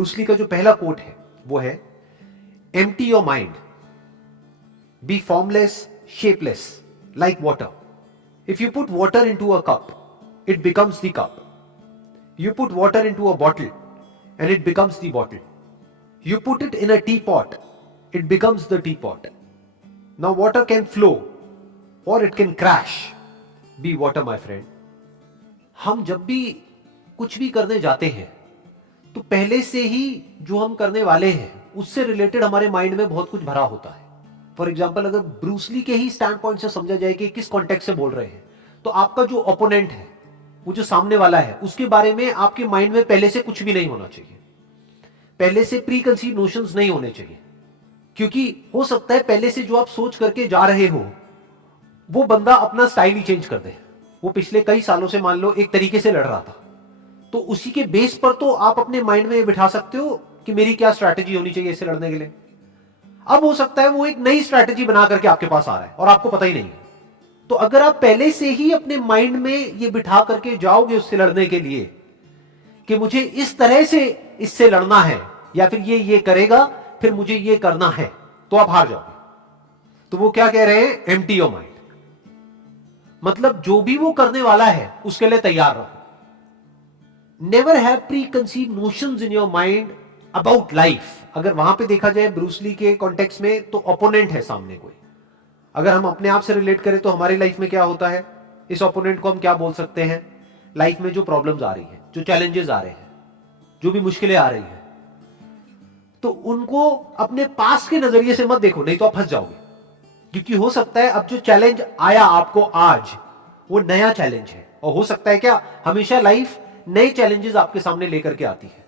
Bruce Lee का जो पहला कोट है वो है, empty your mind, be formless, shapeless, like water. If you put water into a cup, it becomes the cup. You put water into a bottle and it becomes the bottle. You put it in a teapot, it becomes the teapot. Now water can flow or it can crash. Be water, my friend. हम जब भी कुछ भी करने जाते हैं तो पहले से ही जो हम करने वाले हैं उससे रिलेटेड हमारे माइंड में बहुत कुछ भरा होता है. फॉर एग्जाम्पल, अगर ब्रूस ली के ही स्टैंड पॉइंट से समझा जाए कि किस कॉन्टेक्स्ट से बोल रहे हैं, तो आपका जो ओपोनेंट है, वो जो सामने वाला है, उसके बारे में आपके माइंड में पहले से कुछ भी नहीं होना चाहिए. पहले से प्री कंसीव नोशंस नहीं होने चाहिए, क्योंकि हो सकता है पहले से जो आप सोच करके जा रहे हो वो बंदा अपना स्टाइल ही चेंज कर दे. वो पिछले कई सालों से मान लो एक तरीके से लड़ रहा था, तो उसी के बेस पर तो आप अपने माइंड में बिठा सकते हो कि मेरी क्या स्ट्रैटेजी होनी चाहिए इससे लड़ने के लिए. अब हो सकता है वो एक नई स्ट्रैटेजी बना करके आपके पास आ रहा है और आपको पता ही नहीं है. तो अगर आप पहले से ही अपने माइंड में ये बिठा करके जाओगे उससे लड़ने के लिए कि मुझे इस तरह से इससे लड़ना है, या फिर ये करेगा फिर मुझे ये करना है, तो आप हार जाओगे. तो वो क्या कह रहे हैं, एम्प्टी योर माइंड. मतलब जो भी वो करने वाला है उसके लिए तैयार रहो. Never have pre conceive notions in your mind about life. अगर वहां पे देखा जाए ब्रूस ली के कॉन्टेक्स्ट में, तो ओपोनेंट है सामने कोई. अगर हम अपने आप से रिलेट करें तो हमारी लाइफ में क्या होता है, इस ओपोनेंट को हम क्या बोल सकते हैं, लाइफ में जो प्रॉब्लम्स आ रही हैं, जो चैलेंजेस आ रहे हैं, जो भी मुश्किलें आ रही हैं, तो उनको अपने पास के नजरिए से मत देखो, नहीं तो आप फंस जाओगे. क्योंकि हो सकता है अब जो चैलेंज आया आपको आज, वो नया चैलेंज है. और हो सकता है क्या, हमेशा लाइफ नए चैलेंजेस आपके सामने लेकर के आती है,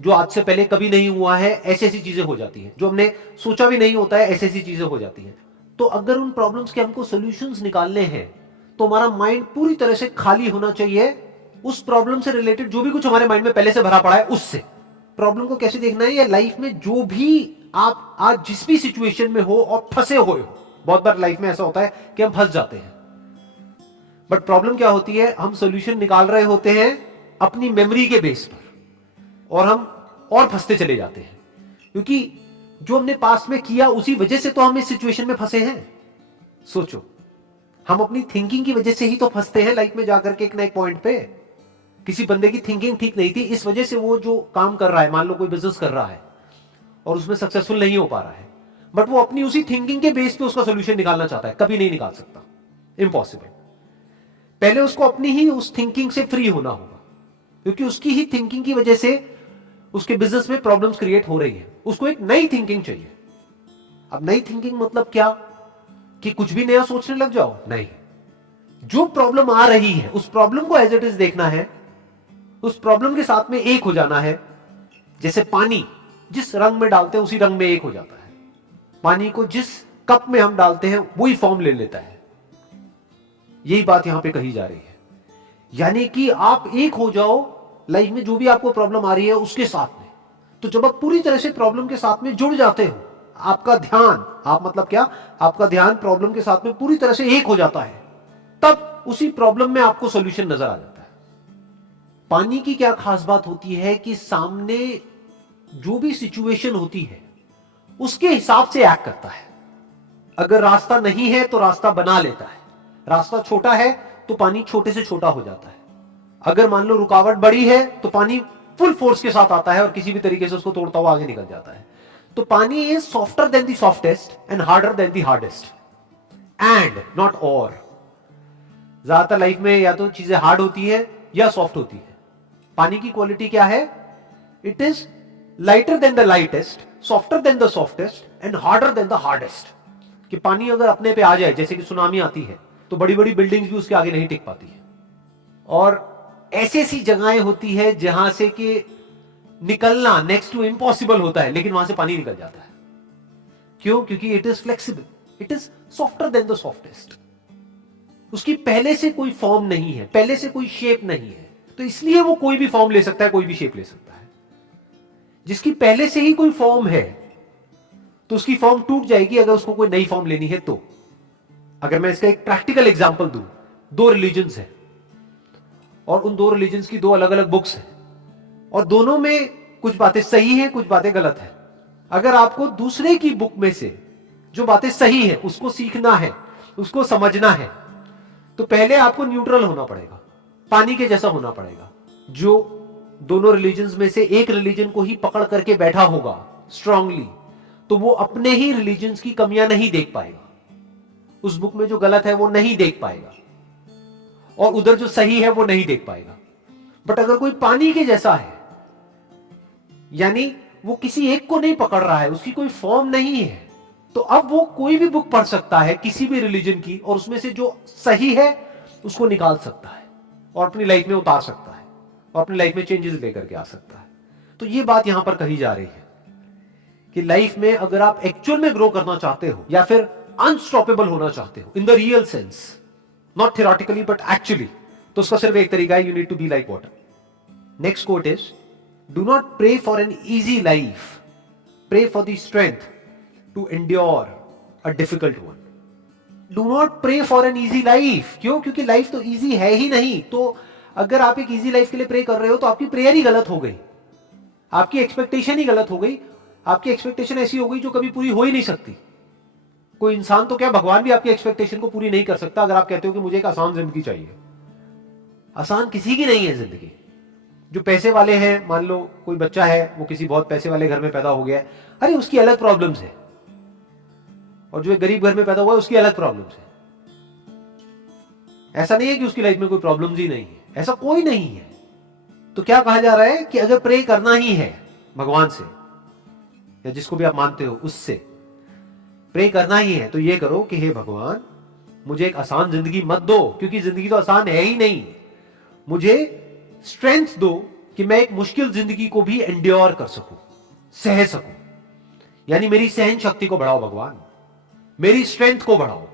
जो आज से पहले कभी नहीं हुआ है. ऐसी ऐसी चीजें हो जाती हैं जो हमने सोचा भी नहीं होता है, ऐसी ऐसी चीजें हो जाती हैं. तो अगर उन प्रॉब्लम्स के हमको सॉल्यूशंस निकालने हैं तो हमारा माइंड पूरी तरह से खाली होना चाहिए उस प्रॉब्लम से रिलेटेड. जो भी कुछ हमारे माइंड में पहले से भरा पड़ा है उससे. प्रॉब्लम को कैसे देखना है, या लाइफ में जो भी आप आज जिस भी सिचुएशन में हो और फंसे हुए हो. बहुत बार लाइफ में ऐसा होता है कि हम फंस जाते हैं, बट प्रॉब्लम क्या होती है, हम सॉल्यूशन निकाल रहे होते हैं अपनी मेमोरी के बेस पर, और हम और फंसते चले जाते हैं. क्योंकि जो हमने पास्ट में किया उसी वजह से तो हम इस सिचुएशन में फंसे हैं. सोचो, हम अपनी थिंकिंग की वजह से ही तो फंसते हैं लाइफ में जाकर के एक ना एक पॉइंट पे. किसी बंदे की थिंकिंग ठीक नहीं थी, इस वजह से वो जो काम कर रहा है, मान लो कोई बिजनेस कर रहा है और उसमें सक्सेसफुल नहीं हो पा रहा है, बट वो अपनी उसी थिंकिंग के बेस पे उसका सोल्यूशन निकालना चाहता है. कभी नहीं निकाल सकता, इम्पॉसिबल. पहले उसको अपनी ही उस थिंकिंग से फ्री होना होगा, क्योंकि उसकी ही थिंकिंग की वजह से उसके बिजनेस में प्रॉब्लम्स क्रिएट हो रही है. उसको एक नई थिंकिंग चाहिए. अब नई थिंकिंग मतलब क्या, कि कुछ भी नया सोचने लग जाओ, नहीं. जो प्रॉब्लम आ रही है उस प्रॉब्लम को एज इट इज देखना है, उस प्रॉब्लम के साथ में एक हो जाना है. जैसे पानी जिस रंग में डालते हैं उसी रंग में एक हो जाता है. पानी को जिस कप में हम डालते हैं वही फॉर्म ले लेता है. यही बात यहां पे कही जा रही है. यानी कि आप एक हो जाओ लाइफ में जो भी आपको प्रॉब्लम आ रही है उसके साथ में. तो जब आप पूरी तरह से प्रॉब्लम के साथ में जुड़ जाते हो, आपका ध्यान, आप मतलब क्या, आपका ध्यान प्रॉब्लम के साथ में पूरी तरह से एक हो जाता है, तब उसी प्रॉब्लम में आपको सॉल्यूशन नजर आ जाता है. पानी की क्या खास बात होती है कि सामने जो भी सिचुएशन होती है उसके हिसाब से एक्ट करता है. अगर रास्ता नहीं है तो रास्ता बना लेता है. रास्ता छोटा है तो पानी छोटे से छोटा हो जाता है. अगर मान लो रुकावट बड़ी है तो पानी फुल फोर्स के साथ आता है और किसी भी तरीके से उसको तोड़ता हुआ आगे निकल जाता है. तो पानी is softer then the softest and harder than the hardest, and not और. ज्यादातर लाइफ में या तो चीजें हार्ड होती है या सॉफ्ट होती है. पानी की क्वालिटी क्या है, it is lighter than the lightest, softer then the softest and harder than the hardest. कि पानी अगर अपने पे आ जाए, जैसे कि सुनामी आती है, तो बड़ी बड़ी बिल्डिंग्स भी उसके आगे नहीं टिक पाती है. और ऐसी ऐसी जगहें होती है जहां से कि निकलना नेक्स्ट टू इम्पॉसिबल होता है, लेकिन वहां से पानी निकल जाता है. क्यों? क्योंकि it is flexible, it is softer then the softest. उसकी पहले से कोई फॉर्म नहीं है, पहले से कोई शेप नहीं है, तो इसलिए वो कोई भी फॉर्म ले सकता है, कोई भी शेप ले सकता है. जिसकी पहले से ही कोई फॉर्म है तो उसकी फॉर्म टूट जाएगी अगर उसको कोई नई फॉर्म लेनी है तो. अगर मैं इसका एक प्रैक्टिकल एग्जांपल दूं, दो रिलीजन्स हैं और उन दो रिलीजन्स की दो अलग अलग बुक्स हैं, और दोनों में कुछ बातें सही हैं, कुछ बातें गलत हैं। अगर आपको दूसरे की बुक में से जो बातें सही है उसको सीखना है, उसको समझना है, तो पहले आपको न्यूट्रल होना पड़ेगा, पानी के जैसा होना पड़ेगा। जो दोनों रिलीजन्स में से एक रिलीजन को ही पकड़ करके बैठा होगा स्ट्रांगली, तो वो अपने ही रिलीजन्स की कमियां नहीं देख पाएगा, उस बुक में जो गलत है वो नहीं देख पाएगा, और उधर जो सही है वो नहीं देख पाएगा। बट अगर कोई पानी के जैसा है, यानी वो किसी एक को नहीं पकड़ रहा है, उसकी कोई फॉर्म नहीं है, तो अब वो कोई भी बुक पढ़ सकता है किसी भी रिलीजन की, और उसमें से जो सही है उसको निकाल सकता है और अपनी लाइफ में उतार सकता है और अपनी लाइफ में चेंजेस लेकर के आ सकता है। तो ये बात यहां पर कही जा रही है कि लाइफ में अगर आप एक्चुअल में ग्रो करना चाहते हो या फिर अनस्टॉपेबल होना चाहते हो in the real sense, not theoretically but actually, तो उसका सिर्फ एक तरीका है, you need to be like water. Next quote is, do not pray for an easy life, pray for the strength to endure a difficult one. Do not pray for an easy life. क्यों? क्योंकि life तो easy है ही नहीं। तो अगर आप एक easy life के लिए प्रे कर रहे हो तो आपकी प्रेयर ही गलत हो गई, आपकी एक्सपेक्टेशन ही गलत हो गई। आपकी एक्सपेक्टेशन ऐसी हो गई जो कभी पूरी हो ही नहीं सकती। कोई इंसान तो क्या, भगवान भी आपकी एक्सपेक्टेशन को पूरी नहीं कर सकता अगर आप कहते हो कि मुझे एक आसान जिंदगी चाहिए। आसान किसी की नहीं है जिंदगी। जो पैसे वाले हैं, मान लो कोई बच्चा है, वो किसी बहुत पैसे वाले घर में पैदा हो गया है, अरे उसकी अलग प्रॉब्लम्स है, और जो एक गरीब घर में पैदा हुआ है उसकी अलग प्रॉब्लम्स है। ऐसा नहीं है कि उसकी लाइफ में कोई प्रॉब्लम्स ही नहीं है, ऐसा कोई नहीं है। तो क्या कहा जा रहा है कि अगर प्रे करना ही है भगवान से या जिसको भी आप मानते हो उससे प्रे करना ही है, तो ये करो कि हे भगवान, मुझे एक आसान जिंदगी मत दो, क्योंकि जिंदगी तो आसान है ही नहीं। मुझे स्ट्रेंथ दो कि मैं एक मुश्किल जिंदगी को भी एंड्योर कर सकूं, सह सकूं। यानी मेरी सहन शक्ति को बढ़ाओ भगवान, मेरी स्ट्रेंथ को बढ़ाओ,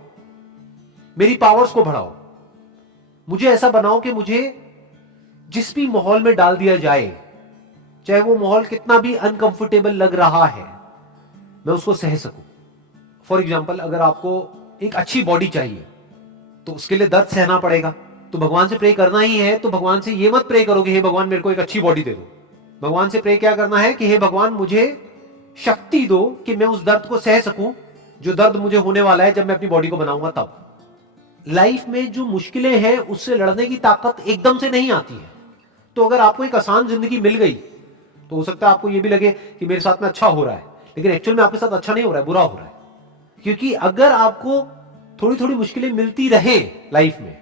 मेरी पावर्स को बढ़ाओ। मुझे ऐसा बनाओ कि मुझे जिस भी माहौल में डाल दिया जाए, चाहे वो माहौल कितना भी अनकंफर्टेबल लग रहा है, मैं उसको सह सकूं। फॉर एग्जाम्पल, अगर आपको एक अच्छी बॉडी चाहिए तो उसके लिए दर्द सहना पड़ेगा, तो भगवान से प्रे करना ही है। तो भगवान से ये मत प्रे करो कि हे भगवान मेरे को एक अच्छी बॉडी दे दो। भगवान से प्रे क्या करना है कि हे भगवान मुझे शक्ति दो कि मैं उस दर्द को सह सकूं जो दर्द मुझे होने वाला है जब मैं अपनी बॉडी को बनाऊंगा तब। लाइफ में जो मुश्किलें हैं उससे लड़ने की ताकत एकदम से नहीं आती है। तो अगर आपको एक आसान जिंदगी मिल गई तो हो सकता है आपको यह भी लगे कि मेरे साथ में अच्छा हो रहा है, लेकिन एक्चुअल में आपके साथ अच्छा नहीं हो रहा है, बुरा हो रहा है। क्योंकि अगर आपको थोड़ी थोड़ी मुश्किलें मिलती रहे लाइफ में,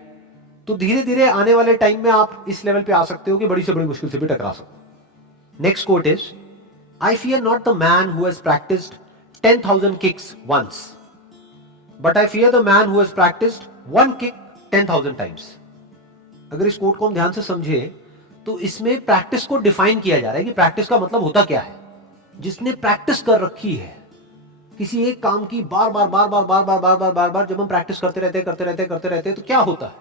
तो धीरे धीरे आने वाले टाइम में आप इस लेवल पे आ सकते हो कि बड़ी से बड़ी मुश्किल से भी टकरा सकते। Next quote is, I fear not the man who has practised 10,000 kicks once, but I fear the man who has practised one kick 10,000 times. अगर इस कोट को हम ध्यान से समझे तो इसमें प्रैक्टिस को डिफाइन किया जा रहा है कि प्रैक्टिस का मतलब होता क्या है। जिसने प्रैक्टिस कर रखी है किसी एक काम की, बार बार बार बार बार बार बार बार बार बार जब हम प्रैक्टिस करते रहते हैं तो क्या होता है,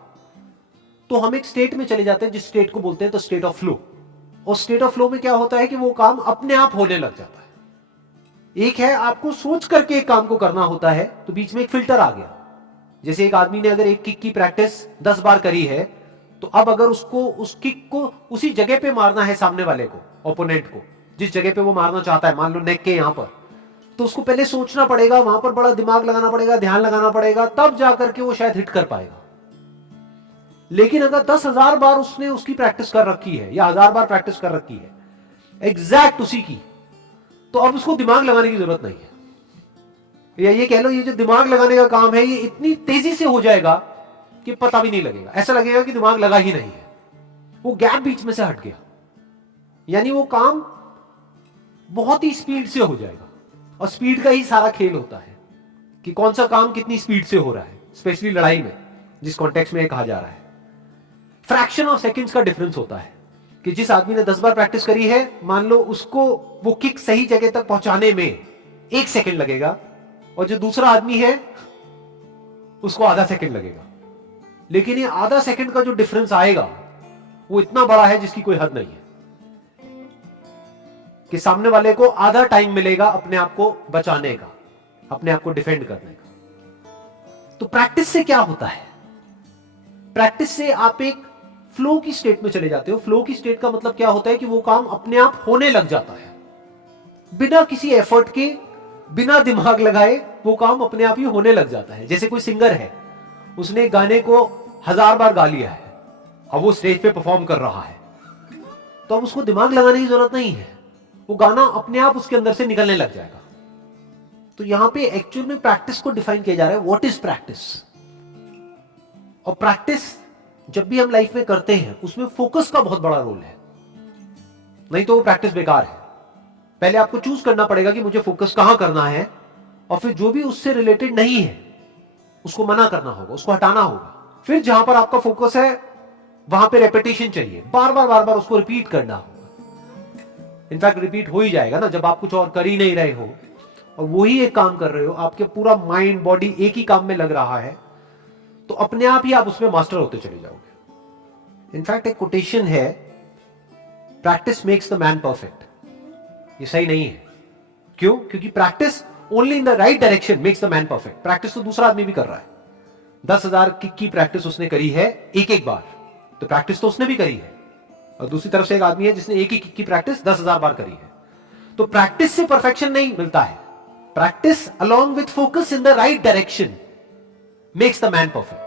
तो हम एक स्टेट में चले जाते हैं जिस स्टेट को बोलते हैं द स्टेट ऑफ फ्लो। और स्टेट ऑफ फ्लो में क्या होता है कि वो काम अपने आप होने लग जाता है। एक है आपको सोच करके एक काम को करना होता है, तो बीच में एक फिल्टर आ गया। जैसे एक आदमी ने अगर एक किक की प्रैक्टिस 10 बार करी है, तो अब अगर उसको उस किक को उसी जगह पे मारना है, सामने वाले को, ओपोनेंट को, जिस जगह पे वो मारना चाहता है, मान लो नेक के यहां पर, तो उसको पहले सोचना पड़ेगा, वहां पर बड़ा दिमाग लगाना पड़ेगा, ध्यान लगाना पड़ेगा, तब जाकर के वो शायद हिट कर पाएगा। लेकिन अगर 10,000 बार उसने उसकी प्रैक्टिस कर रखी है या 1000 बार प्रैक्टिस कर रखी है एग्जैक्ट उसी की, तो अब उसको दिमाग लगाने की जरूरत नहीं है। या ये कह लो, ये जो दिमाग लगाने का काम है ये इतनी तेजी से हो जाएगा कि पता भी नहीं लगेगा, ऐसा लगेगा कि दिमाग लगा ही नहीं है। वो गैप बीच में से हट गया, यानी वो काम बहुत ही स्पीड से हो जाएगा। और स्पीड का ही सारा खेल होता है कि कौन सा काम कितनी स्पीड से हो रहा है, स्पेशली लड़ाई में, जिस कॉन्टेक्स्ट में कहा जा रहा है। फ्रैक्शन ऑफ सेकंड्स का डिफरेंस होता है कि जिस आदमी ने 10 बार प्रैक्टिस करी है, मान लो उसको वो किक सही जगह तक पहुंचाने में 1 सेकंड लगेगा, और जो दूसरा आदमी है उसको आधा सेकंड लगेगा। लेकिन ये आधा सेकंड का जो डिफरेंस आएगा वो इतना बड़ा है जिसकी कोई हद नहीं है, कि सामने वाले को आधा टाइम मिलेगा अपने आप को बचाने का, अपने आप को डिफेंड करने का। तो प्रैक्टिस से क्या होता है? प्रैक्टिस से आप एक फ्लो की स्टेट में चले जाते हो। फ्लो की स्टेट का मतलब क्या होता है कि वो काम अपने आप होने लग जाता है, बिना किसी एफर्ट के, बिना दिमाग लगाए वो काम अपने आप ही होने लग जाता है। जैसे कोई सिंगर है, उसने गाने को 1000 बार गा लिया है, अब वो स्टेज पे परफॉर्म कर रहा है, तो अब उसको दिमाग लगाने की जरूरत नहीं है, वो गाना अपने आप उसके अंदर से निकलने लग जाएगा। तो यहां पे एक्चुअल में प्रैक्टिस को डिफाइन किया जा रहा है, व्हाट इज प्रैक्टिस। और प्रैक्टिस जब भी हम लाइफ में करते हैं उसमें फोकस का बहुत बड़ा रोल है, नहीं तो वो प्रैक्टिस बेकार है। पहले आपको चूज करना पड़ेगा कि मुझे फोकस कहां करना है, और फिर जो भी उससे रिलेटेड नहीं है उसको मना करना होगा, उसको हटाना होगा। फिर जहां पर आपका फोकस है वहां पे रेपिटेशन चाहिए, बार बार उसको रिपीट करना होगा। इनफैक्ट रिपीट हो ही जाएगा ना, जब आप कुछ और कर ही नहीं रहे हो और वही एक काम कर रहे हो, आपके पूरा माइंड बॉडी एक ही काम में लग रहा है, तो अपने आप ही आप उसमें मास्टर होते चले जाओगे। इनफैक्ट एक कोटेशन है, practice makes the man perfect. ये सही नहीं है। क्यों? क्योंकि practice only in the right direction makes the man perfect. Practice तो दूसरा आदमी भी कर रहा है, 10,000 किक की प्रैक्टिस उसने करी है एक बार, तो प्रैक्टिस तो उसने भी करी है। और दूसरी तरफ से एक आदमी है जिसने एक ही किक की प्रैक्टिस 10,000 बार करी है। तो प्रैक्टिस से परफेक्शन नहीं मिलता है, practice along with focus in the right direction makes the man perfect.